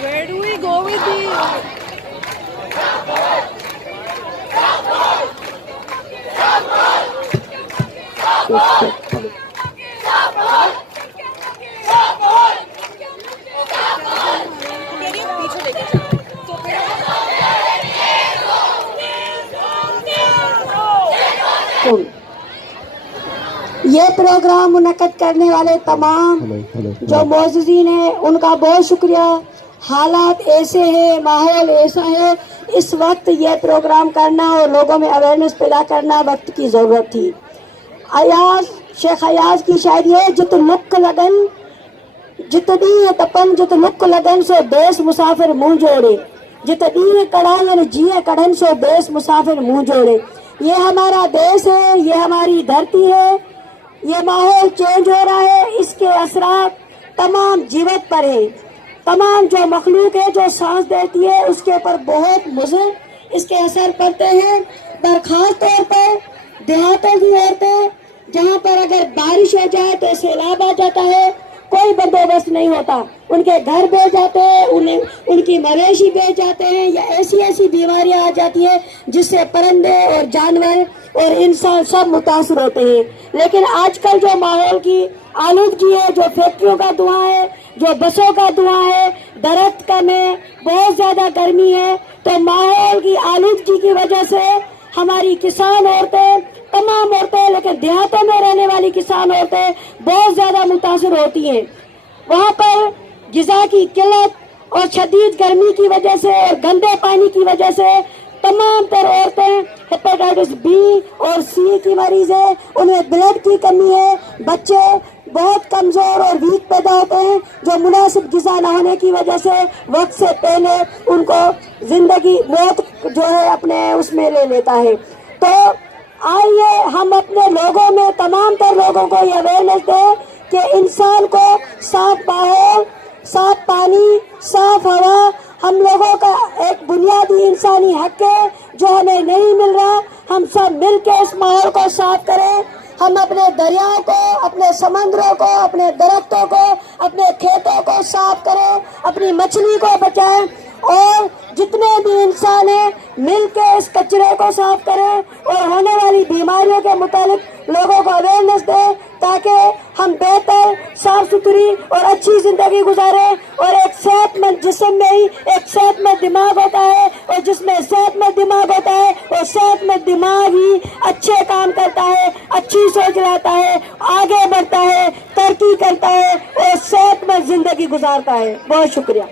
Where do we go with these? یہ programme منعقد کرنے والے تمام جو معززین ہیں ان کا بہت شکریہ. حالات ایسے ہیں، ماحول ایسا ہے، اس وقت یہ پروگرام کرنا اور لوگوں میں اویئرنیس پیدا کرنا وقت کی ضرورت تھی. شیخ ایاز کی شاعری ہے، جت لک لگن جتنی تپن جت لک لگن سے بیس مسافر منہ جوڑے، جتنی کڑھائن جیے کڑھن سے بیس مسافر منہ جوڑے. یہ ہمارا دیش ہے، یہ ہماری دھرتی ہے، یہ ماحول چینج ہو رہا ہے، اس کے اثرات تمام جیوت پر ہیں. تمام جو مخلوق ہے جو سانس دیتی ہے اس کے اوپر بہت مضر اس کے اثر پڑتے ہیں. خاص طور پر دیہاتوں کی عورتیں جہاں پر اگر بارش ہو جائے تو سیلاب آ جاتا ہے، کوئی بندوبست نہیں ہوتا، ان کے گھر بہ جاتے ہیں، ان کی مویشی بہ جاتے ہیں، یا ایسی بیماریاں آ جاتی ہیں جس سے پرندے اور جانور اور انسان سب متاثر ہوتے ہیں. لیکن آج کل جو ماحول کی آلودگی ہے، جو فیکٹریوں کا دھواں ہے، جو بسوں کا دھواں ہے، درخت کم ہے، بہت زیادہ گرمی ہے، تو ماحول کی آلودگی کی وجہ سے ہماری کسان عورتیں، تمام عورتیں، لیکن دیہاتوں میں رہنے والی کسان عورتیں بہت زیادہ متاثر ہوتی ہیں. وہاں پر غذا کی قلت اور شدید گرمی کی وجہ سے اور گندے پانی کی وجہ سے تمام تر عورتیں ہیپیٹائٹس بی اور سی کی مریض ہیں، انہیں بلڈ کی کمی ہے، بچے بہت کمزور اور ویک پیدا ہوتے ہیں جو مناسب غذا نہ ہونے کی وجہ سے وقت سے پہلے ان کو زندگی موت جو ہے اپنے اس میں لے لیتا ہے. تو آئیے ہم اپنے لوگوں میں تمام تر لوگوں کو یہ اویئرنیس دیں کہ انسان کو صاف ماحول، صاف پانی، صاف ہوا ہم لوگوں کا ایک بنیادی انسانی حق ہے جو ہمیں نہیں مل رہا. ہم سب مل کے اس ماحول کو صاف کریں. ہم اپنے دریاؤں کو، اپنے سمندروں کو، اپنے درختوں کو، اپنے کھیتوں کو صاف کریں، اپنی مچھلی کو بچائیں، اور جتنے بھی انسان ہیں مل کے اس کچرے کو صاف کریں اور ہونے والی بیماریوں کے متعلق لوگوں کو اویئرنیس دیں تاکہ ہم بہتر، صاف ستھری اور اچھی زندگی گزاریں. اور ایک صحت مند جسم میں ہی ایک صحت مند دماغ ہوتا ہے، اور جس میں صحت مند دماغ ہوتا ہے اور صحت مند دماغ ہی اچھے کام کرتا ہے، اچھی سوچ لاتا ہے، آگے بڑھتا ہے، ترقی کرتا ہے اور صحت مند زندگی گزارتا ہے. بہت شکریہ.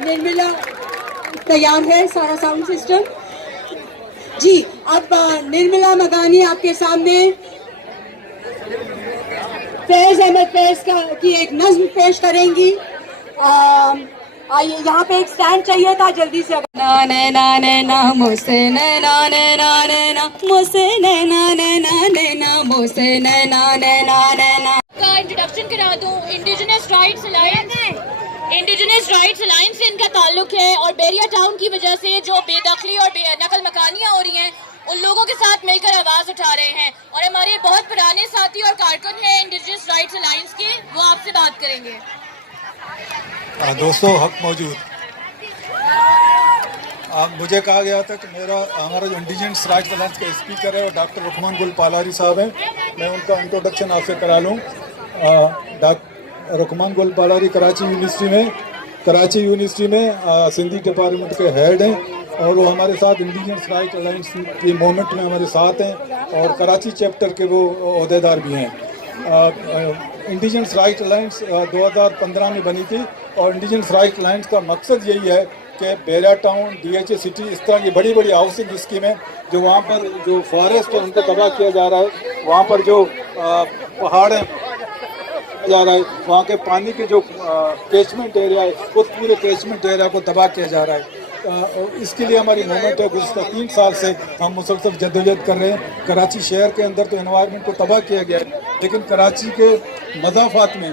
نرملا تیار ہے سارا ساؤنڈ سسٹم؟ جی، اب نرملا مگانی آپ کے سامنے فیض احمد فیض کی ایک نظم پیش کریں گی. آئیے، یہاں پہ ایک سٹینڈ چاہیے تھا جلدی سے. نانے نانے نامو سے نانے نانے نامو سے نانے نانے نامو سے نانے نانے کا انٹروڈکشن کرا دوں. انڈیجنس رائٹس الائنس سے ان کا تعلق ہے، اور بیریا ٹاؤن کی وجہ سے جو بے دخلی اور نقل مکانیاں ہو رہی ہیں ان لوگوں کے ساتھ مل کر آواز اٹھا رہے ہیں. اور ہمارے بہت پرانے ساتھی اور کارکن ہیں انڈیجنس رائٹس الائنس کے، وہ آپ سے بات کریں گے. دوستوں، حق موجود. مجھے کہا گیا تھا کہ ہمارا جو انڈیجنس رائٹس الائنس کا اسپیکر ہے وہ ڈاکٹر رکمان گل پالاری صاحب ہیں. میں ان کا انٹروڈکشن آپ سے کرا لوں. رکمان گل پالاری کراچی یونیورسٹی میں سندھی ڈپارٹمنٹ کے ہیڈ ہیں، اور وہ ہمارے ساتھ انڈیجنس رائٹ الائنس کی موومنٹ میں ہمارے ساتھ ہیں، اور کراچی چیپٹر کے وہ عہدیدار بھی ہیں. انڈیجنس رائٹ الائنس 2015 میں بنی تھی، اور انڈیجنس رائٹ الائنس کا مقصد یہی ہے کہ Bahria town, D H A city, اس طرح کی بڑی بڑی ہاؤسنگ اسکیمیں جو وہاں پر جو فارسٹ ہے ان کو تباہ کیا جا رہا ہے، وہاں پر جو پہاڑ ہیں جا رہا ہے، وہاں کے پانی کے جو کیچمنٹ ایریا ہے اس پورے کیچمنٹ ایریا کو تباہ کیا جا رہا ہے. اس کے لیے ہماری موومنٹ ہے. گزشتہ 3 سال سے ہم مسلسل جدوجہد کر رہے ہیں. کراچی شہر کے اندر تو انوائرمنٹ کو تباہ کیا گیا ہے، لیکن کراچی کے مضافات میں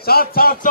700-800